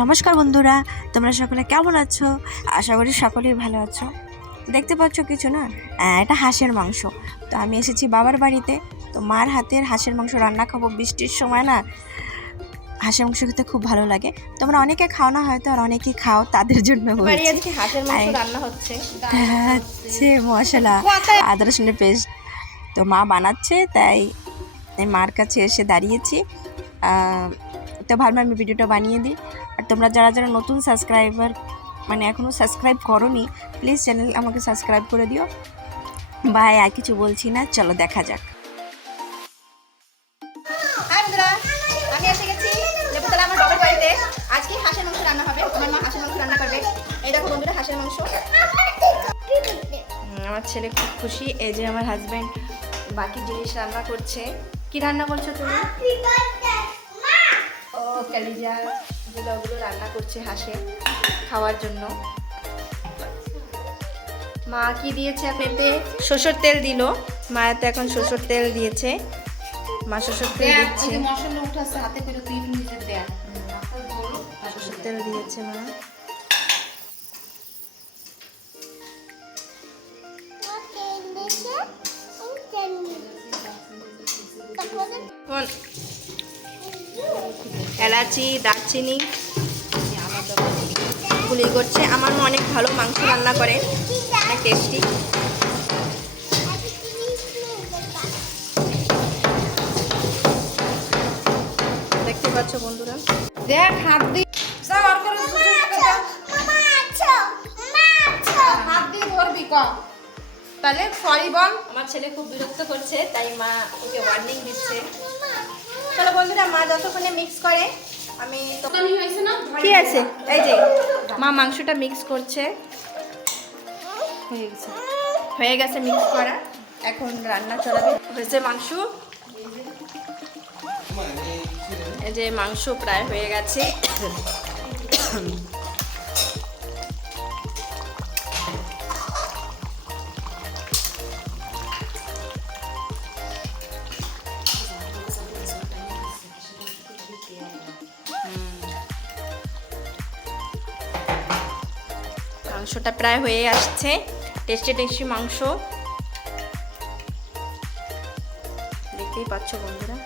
নমস্কার বন্ধুরা, তোমরা সকলে কেমন আছো? আশা করি সকলেই ভালো আছো। দেখতে পাচ্ছ কিছু না? এটা হাঁসের মাংস। তো আমি এসেছি বাবার বাড়িতে। তো মার হাতের হাঁসের মাংস রান্না খাব বৃষ্টির সময় না? হাঁসের মাংস খেতে খুব ভালো লাগে। তোমরা অনেকে খাও না হয়তো আর অনেকে খাও তাদের জন্য হচ্ছে। হচ্ছে মশলা। আদা রসুনের পেস্ট। তো মা বানাচ্ছে তাই আমি মার কাছে এসে দাঁড়িয়েছি। তো ভাবলাম আমি ভিডিওটা বানিয়ে দিই। আর তোমরা যারা যারা নতুন সাবস্ক্রাইবার মানে এখনও সাবস্ক্রাইব করোনি প্লিজ চ্যানেল আমাকে সাবস্ক্রাইব করে দিও। বাই আর কিছু বলছি না। চলো দেখা যাক। দেখো মাংস আমার ছেলে খুব খুশি। এই যে আমার হাজবেন্ড বাকি জিনিস রান্না করছে। কি রান্না করছ তুমি? ও কালিজা যেগুলো রান্না করছে হাঁসে খাওয়ার জন্য। মা কি দিয়েছে পেঁপে? সরষের তেল দিল। মা তো এখন সরষের তেল দিয়েছে। মা সরষের তেল দিচ্ছে। মশলা উঠাচ্ছে হাতে করে তুই নিজে দেখ। সরষের তেল দিয়েছে মা। এলাচি দারচিনি। গুলি করছে। আমার মা অনেক ভালো মাংস রান্না করে। অনেক টেস্টি দেখতে পাচ্ছ বন্ধুরা? দেখ হাত দি সব আর করে দুটো হাত দিয়ে ধরবি ক? তাহলে সরি বল। আমার ছেলে খুব বিরক্ত করছে তাই মা ওকে ওয়ার্নিং দিচ্ছে। চলো বন্ধুরা মা যতক্ষণে মিক্স করে আমি দোকানি হয়েছে না? কি আছে? এই যে মা মাংসটা মিক্স করছে। হয়ে গেছে। হয়ে গেছে মিক্স করা। এখন রান্না চড়াবে হয়েছে মাংস। এই যে মাংস প্রায় হয়ে গেছে। মাংসটা প্রায় হয়ে আসছে। টেস্টি টেস্টি মাংস। দেখতেই পাচ্ছ বন্ধুরা।